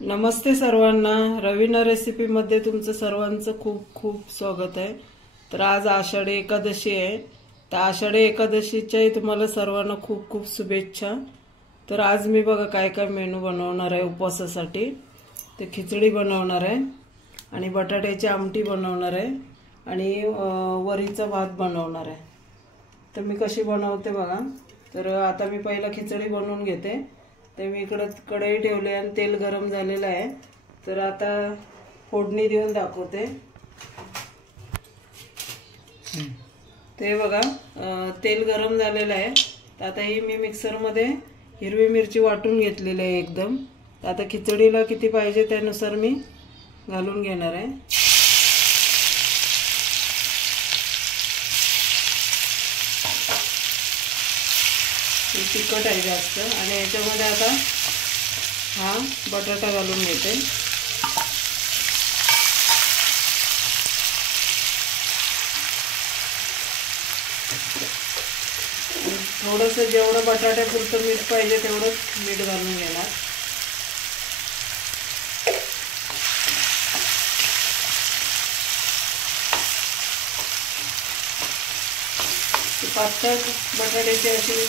नमस्ते सर्वांना, रवीना रेसिपी मध्ये तुमचं सर्वांचं खूप खूप स्वागत आहे। तर आज आषाढी एकादशी आहे। तर आषाढी एकादशीच्याही तुम्हाला सर्वांना खूप खूप शुभेच्छा। तर आज मी बघा काय काय मेनू बनवणार आहे उपवासासाठी। ते खिचडी बनवणार आहे आणि बटाट्याची आमटी बनवणार आहे आणि वरीचा भात बनवणार आहे। तर मी कशी बनवते बघा। तर आता मी पहिला खिचडी बनवून घेते। ते मी इकडे कढई ठेवली आणि तेल गरम झालेलं आहे। तर आता फोडणी देऊन दाखवते। ते बघा तेल गरम झालेलं आहे। तर आता ही मी मिक्सर मध्ये हिरवी मिरची वाटून घेतलेली आहे एकदम। तर आता खिचडीला किती पाहिजे त्यानुसार मी घालून घेणार आहे। तिखट आहे जास्त आणि याच्यामध्ये आता हा बटाटा घालून घेते। थोडंसं जेवढं बटाट्यापुरतं मीठ पाहिजे तेवढं मीठ घालून घेणार। पातळ बटाट्याची अशी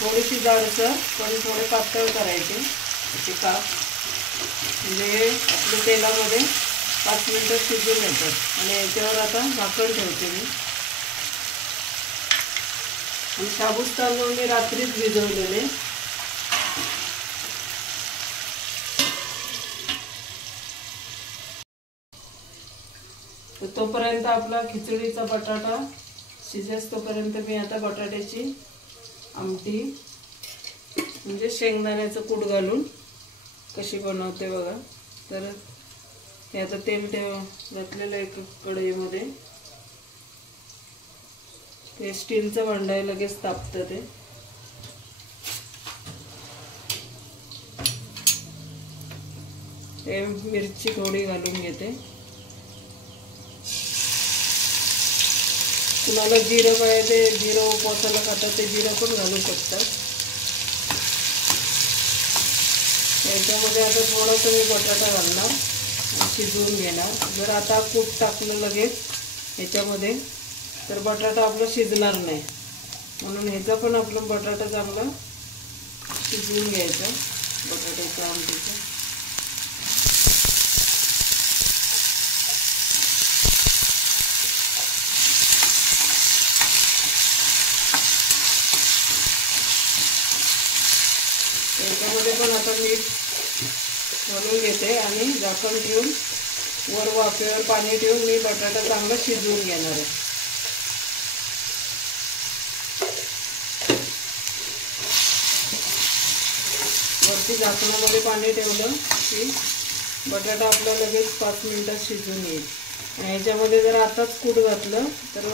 थोडीशी जाडसर पण थोडे पातळ करायचे असे काप, म्हणजे आपल्या तेलामध्ये 5 मिनिटं शिजून येतात। आणि याच्यावर आता झाकण ठेवते मी। आणि साबूत तांदूळ मी रात्रीच भिजवलेले। तर तोपर्यंत आपला खिचडीचा बटाटा शिजेस तोपर्यंत मी आता बटाट्याची आमटी म्हणजे शेंगदाण्याचं कूट घालून कशी बनवते बघा। तर हे आता तेल घातलेलं आहे कढईमध्ये। ते स्टीलचं भांडं आहे, लगेच तापतं ते। ते मिरची थोडी घालून घेते। कुणाला जिरं पाहिजे, जिरं उपवासाला खातात ते जिरं पण घालू शकतात। याच्यामध्ये आता थोडासा मी बटाटा घालणार, शिजवून घेणार। जर आता कूट टाकलं लगेच याच्यामध्ये तर बटाटा आपला शिजणार नाही, म्हणून ह्याचा पण आपला बटाटा चांगला शिजवून घ्यायचा बटाट्याच्या आमटीचा। याच्यामध्ये पण आता मीठ घालून घेते आणि झाकण ठेवून वर वाफेवर पाणी ठेवून मी बटाटा चांगला शिजवून घेणार आहे। वरती झाकणामध्ये पाणी ठेवलं की बटाटा आपला लगेच 5 मिनिटात शिजून येईल। आणि याच्यामध्ये जर आताच कूट घातलं तर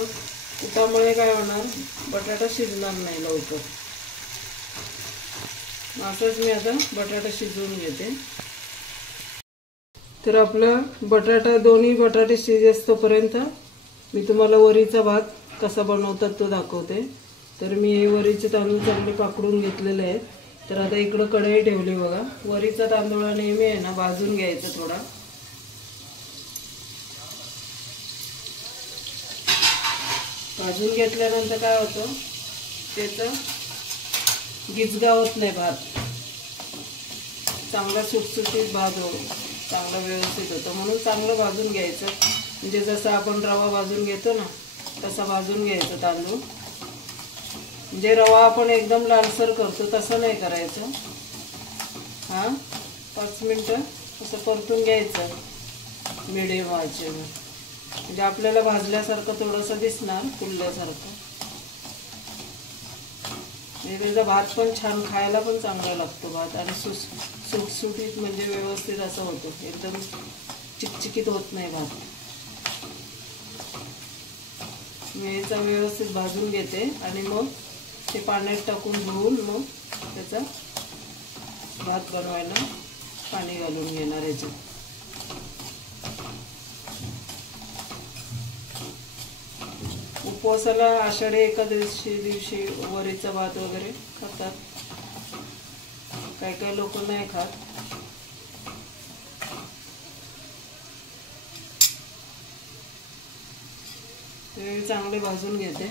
कुटामुळे काय होणार, बटाटा शिजणार नाही लवकर। असंच मी आता बटाटा शिजवून घेते। तर आपलं बटाटा दोन्ही बटाटे शिजेस तोपर्यंत मी तुम्हाला वरीचा भात कसा बनवतात तो दाखवते। तर मी हे वरीचे तांदूळ चांगले पाकडून घेतलेले आहेत। तर आता इकडं कढई ठेवली बघा। वरीचा तांदूळ नेहमी आहे ना भाजून घ्यायचा थोडा। भाजून घेतल्यानंतर काय होतं, त्याचं गिजगा होत नाही, भात चांगला सुटसुटीत भात चांगला व्यवस्थित होतं। म्हणून चांगलं भाजून घ्यायचं, म्हणजे जसं आपण रवा भाजून घेतो ना तसा भाजून घ्यायचं तांदूळ। म्हणजे रवा आपण एकदम लालसर करतो तसं नाही करायचं। 5 मिनिटं असं परतून घ्यायचं मिडियम आचेवर, म्हणजे आपल्याला भाजल्यासारखं थोडंसं दिसणार, फुलल्यासारखं। त्याचा भात पण छान, खायला पण चांगला लागतो भात। आणि सुटसुटीत म्हणजे व्यवस्थित असं होतो, एकदम चिकचिकीत होत नाही भात। मी याचा व्यवस्थित भाजून घेते आणि मग ते पाण्यात टाकून धुवून मग त्याचा भात बनवायला पाणी घालून घेणार याच्यात। उपवासाला आषाढी एकादशी दिवशी वरीचा भात वगैरे खातात, काही काही लोक नाही खात। ते चांगले भाजून घेते।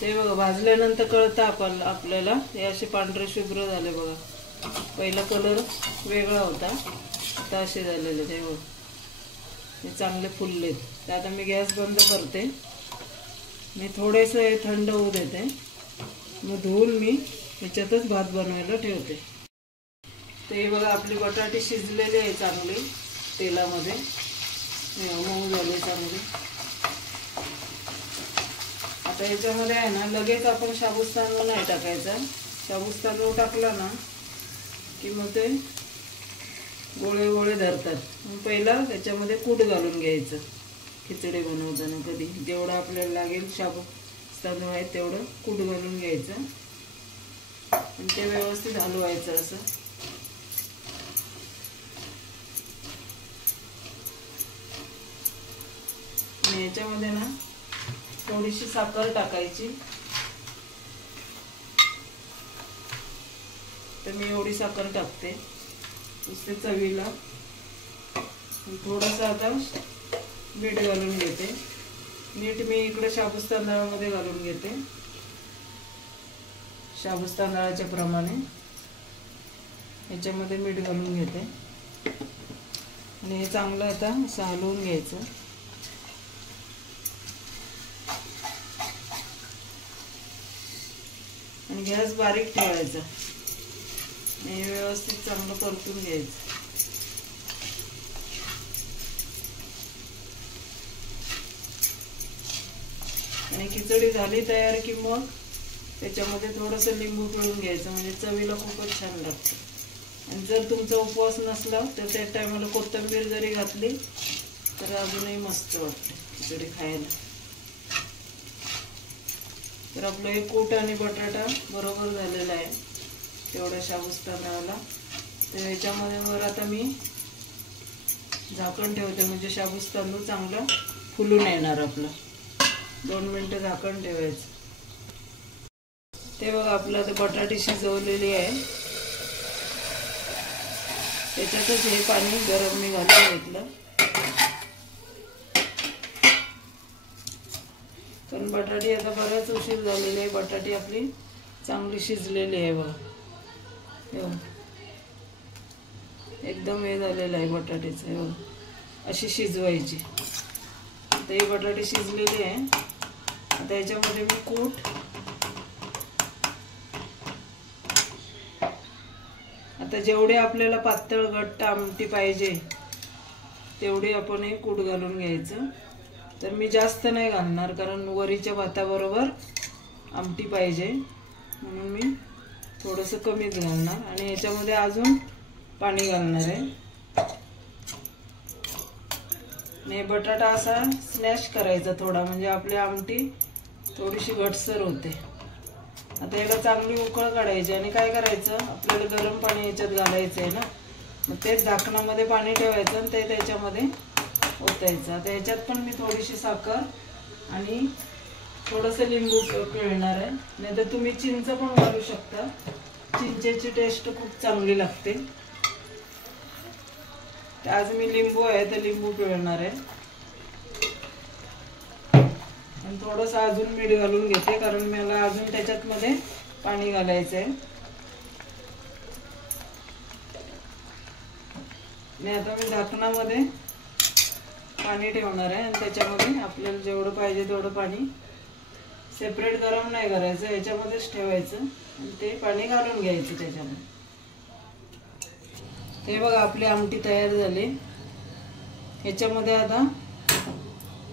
ते बघा भाजल्यानंतर कळतं आपल्याला हे असे पांढरे शुभ्र झाले बघा। पहिला कलर वेगळा होता, आता असे झालेले ते बघा, हे चांगले फुललेत। तर आता मी गॅस बंद करते, मी थोडेसे थंड होऊ देते, मग धुवून मी ह्याच्यातच भात बनवायला ठेवते। ते बघा आपली बटाटे शिजलेले आहे चांगले तेलामध्ये, मऊ झाले चांगले। आता ह्याच्यामध्ये आहे ना लगेच आपण शाबूत तांदूळ नाही टाकायचा, शाबूत तांदूळ टाकला ना की मग ते गोळे गोळे धरतात। मग पहिला त्याच्यामध्ये कूट घालून घ्यायचं खिचडी बनवताना, कधी जेवढं आपल्याला लागेल शाबूत तांदूळ आहे तेवढं कूट घालून घ्यायचं आणि ते व्यवस्थित हलवायचं असं। आणि याच्यामध्ये ना थोडीशी साखर टाकायची, तर मी एवढी साखर टाकते नुसते चवीला। थोडंसं आता मीठ घालून घेते, मीठ मी इकडे शाबूत तांदळामध्ये घालून घेते, शाबूत तांदळाच्या प्रमाणे याच्यामध्ये मीठ घालून घेते आणि हे चांगलं आता असं हलवून घ्यायचं। आणि गॅस बारीक ठेवायचा आणि व्यवस्थित चांगलं परतून घ्यायचं। आणि खिचडी झाली तयार की मग त्याच्यामध्ये थोडंसं लिंबू पिळून घ्यायचं, म्हणजे चवीला खूपच छान लागतं। आणि जर तुमचा उपवास नसला तर त्या टायमाला कोथिंबीर जरी घातली तर अजूनही मस्त वाटते खिचडी खायला। तर आपलं हे कूट आणि बटाटा बरोबर झालेला आहे तेवढ्या शाबूत तांदळाला। तर याच्यामध्ये वर आता मी झाकण ठेवते, म्हणजे शाबूत तांदूळ चांगला फुलून येणार आपलं। 2 मिनिटं झाकण ठेवायचं। ते बघा आपलं आता बटाटे शिजवलेली आहे, त्याच्यातच हे पाणी गरम मी घालून घेतलं, कारण बटाटी आता बराच उशीर झालेली आहे, बटाटी आपली चांगली शिजलेली आहे बघा, एकदम हे झालेलं आहे बटाट्याचं बघा, अशी शिजवायची। आता ही बटाटे शिजलेली आहे, आता याच्यामध्ये मी कूट, आता जेवढे आपल्याला पातळ घट्ट आमटी पाहिजे तेवढी आपण हे कूट घालून घ्यायचं। तर मी जास्त नाही घालणार, कारण वरीच्या भाताबरोबर आमटी पाहिजे म्हणून मी थोडंसं कमीच घालणार। आणि याच्यामध्ये अजून पाणी घालणार आहे, आणि बटाटा असा स्मॅश करायचा थोडा, म्हणजे आपली आमटी थोडीशी घटसर होते। आता याला चांगली उकळ काढायची आणि काय करायचं, आपल्याला गरम पाणी याच्यात घालायचं आहे ना, मग तेच झाकणामध्ये पाणी ठेवायचं आणि ते त्याच्यामध्ये ओतायचं। आता याच्यात पण मी थोडीशी साखर आणि थोडंसं लिंबू पिळणार आहे, नाही तर तुम्ही चिंच पण घालू शकता, चिंचेची टेस्ट खूप चांगली लागते। आज मी लिंबू आहे तर लिंबू पिळणार आहे आणि थोडंसं अजून मीठ घालून घेते, कारण मला अजून त्याच्यात मध्ये पाणी घालायचं आहे। आणि आता मी झाकणामध्ये पाणी ठेवणार आहे आणि त्याच्यामध्ये आपल्याला जेवढं पाहिजे तेवढं पाणी, सेपरेट गरम नाही करायचं, याच्यामध्येच ठेवायचं आणि ते पाणी घालून घ्यायचं त्याच्यामध्ये। हे बघा आपली आमटी तयार झाली, ह्याच्यामध्ये आता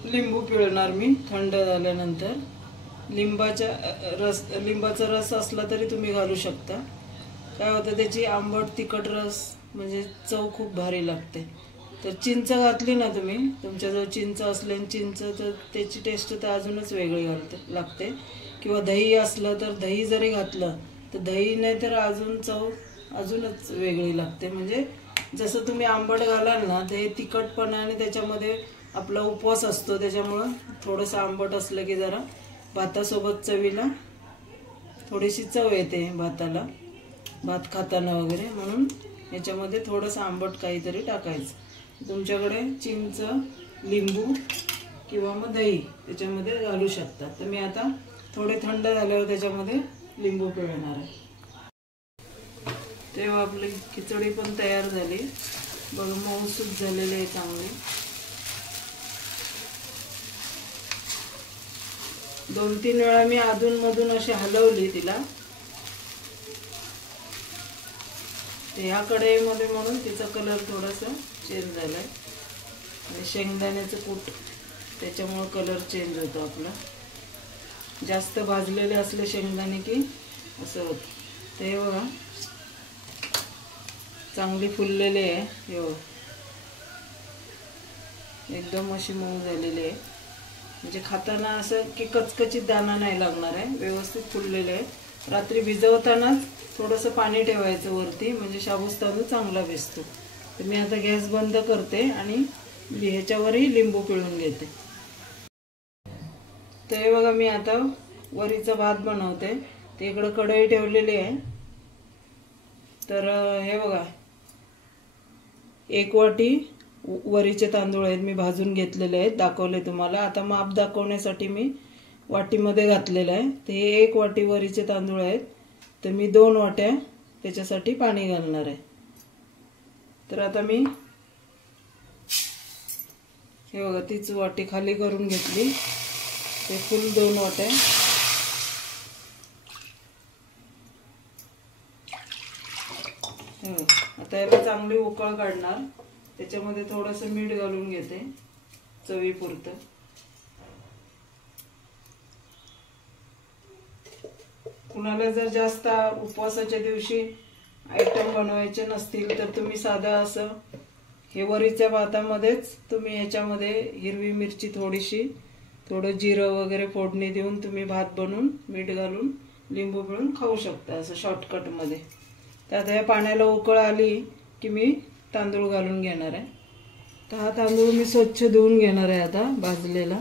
लिंबू पिळणार मी थंड झाल्यानंतर। लिंबाचा रस असला तरी तुम्ही घालू शकता, काय होतं त्याची आंबट तिखट रस म्हणजे चव खूप भारी लागते। तर चिंच घातली ना तुम्ही, तुमच्याजवळ चिंच असले चिंच तर त्याची टेस्ट तर अजूनच वेगळी लागते, किंवा दही असलं तर दही जरी घातलं तर दही नाही तर अजून चव अजूनच वेगळी लागते। म्हणजे जसं तुम्ही आंबट घालाल ना ते तिखटपणा, आणि त्याच्यामध्ये आपला उपवास असतो त्याच्यामुळं थोडंसं आंबट असलं की जरा भातासोबत चवीला थोडीशी चव येते भाताला, भात खाताना वगैरे, म्हणून याच्यामध्ये थोडंसं आंबट काहीतरी टाकायचं। तुमच्याकडे चिंच, लिंबू किंवा मग दही त्याच्यामध्ये घालू शकता। तर मी आता थोडे थंड झाल्यावर त्याच्यामध्ये लिंबू पिळणार आहे। तेव्हा आपली खिचडी पण तयार झाली बघा, मऊसूत झालेली आहे चांगली। 2-3 वेळा मी अधून मधून अशी हलवली तिला, या कढईमध्ये म्हणून तिचा कलर थोडासा चेंज झालाय। आणि शेंगदाण्याचं कूट त्याच्यामुळे कलर चेंज होतो आपला, जास्त भाजलेले असले शेंगदाणे की असं होतं। ते बघा चांगली फुललेली आहे, हे बघा एकदम अशी मऊ झालेली आहे, म्हणजे खाताना असं की कचकचित दाणा नाही लागणार आहे, व्यवस्थित फुललेले आहे। रात्री भिजवतानाच थोडंसं पाणी ठेवायचं वरती, म्हणजे शाबूस तांदूळ चांगला भिजतो। तर मी आता गॅस बंद करते आणि ह्याच्यावरही लिंबू पिळून घेते। तर हे बघा मी आता वरीचा भात बनवते। ते इकडे कढई ठेवलेली आहे। तर हे बघा 1 वाटी वरीचे तांदूळ आहेत, मी भाजून घेतलेले आहेत, दाखवले तुम्हाला। आता माप दाखवण्यासाठी मी वाटीमध्ये घातलेलं आहे। ते 1 वाटी वरीचे तांदूळ आहेत, तर मी 2 वाट्या त्याच्यासाठी पाणी घालणार आहे। तर आता मी हे बघा तीच वाटी खाली करून घेतली, ते फुल 2 वाट्या। आता याला चांगली उकळ काढणार, त्याच्यामध्ये थोडंसं मीठ घालून घेते चवीपुरतं। कुणाला जर जास्त उपवासाच्या दिवशी आयटम बनवायचे नसतील तर तुम्ही साधा असं हे वरीच्या भातामध्येच तुम्ही याच्यामध्ये हिरवी मिरची थोडीशी, थोडं जिरं वगैरे फोडणी देऊन तुम्ही भात बनवून मीठ घालून लिंबू पिळून खाऊ शकता असं शॉर्टकटमध्ये। तर आता या पाण्याला उकळ आली की मी तांदूळ घालून घेणार आहे। तर हा तांदूळ मी स्वच्छ धुवून घेणार आहे आता भाजलेला,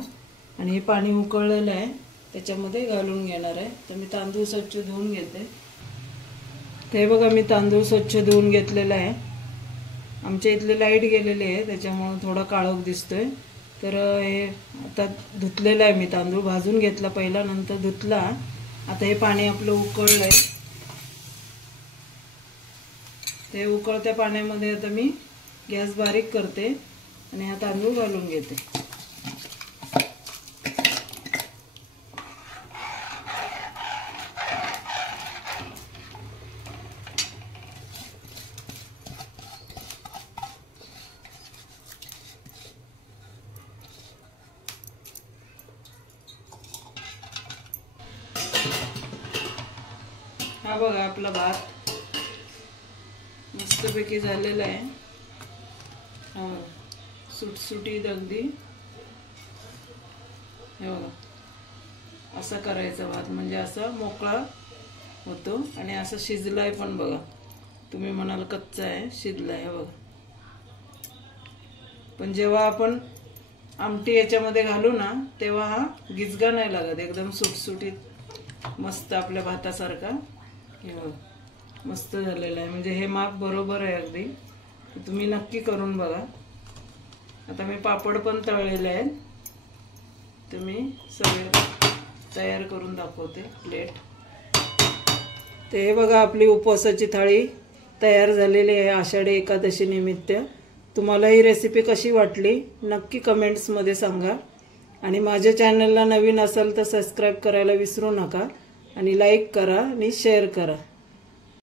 आणि हे पाणी उकळलेलं आहे त्याच्यामध्ये घालून घेणार आहे। तर मी तांदूळ स्वच्छ धुवून घेते। ते बघा मी तांदूळ स्वच्छ धुवून घेतलेला आहे। आमच्या इथले लाईट गेलेले आहे त्याच्यामुळे थोडा काळोख दिसतोय। तर हे आता धुतलेलं आहे मी, तांदूळ भाजून घेतला पहिला, नंतर धुतला। आता हे पाणी आपलं उकळलंय, ते उकळत्या पाण्यामध्ये आता मी गॅस बारीक करते आणि हा तांदूळ घालून घेते। हा बघा आपला भात मस्तपैकी झालेला आहे। हा सुटसुटीत अगदी, हे बघा असं करायचं भात, म्हणजे असा मोकळा होतो आणि असं शिजलाय पण बघा। तुम्ही म्हणाल कच्चा आहे, शिजलाय हे बघा। पण जेव्हा आपण आमटी याच्यामध्ये घालू ना तेव्हा हा गिजगा नाही लागत, एकदम सुटसुटीत मस्त आपल्या भातासारखा हे बघा मस्त झालेला आहे। म्हणजे हे माप बरोबर आहे अगदी, तुम्ही नक्की करून बघा। आता मी पापड पण तळलेले आहेत, तुम्ही सगळे तयार करून दाखवते प्लेट। ते हे बघा आपली उपवासाची थाळी तयार झालेली आहे आषाढी एकादशी निमित्त। तुम्हाला ही रेसिपी कशी वाटली नक्की कमेंट्समध्ये सांगा, आणि माझ्या चॅनलला नवीन असाल तर सबस्क्राईब करायला विसरू नका, आणि लाईक करा आणि शेअर करा।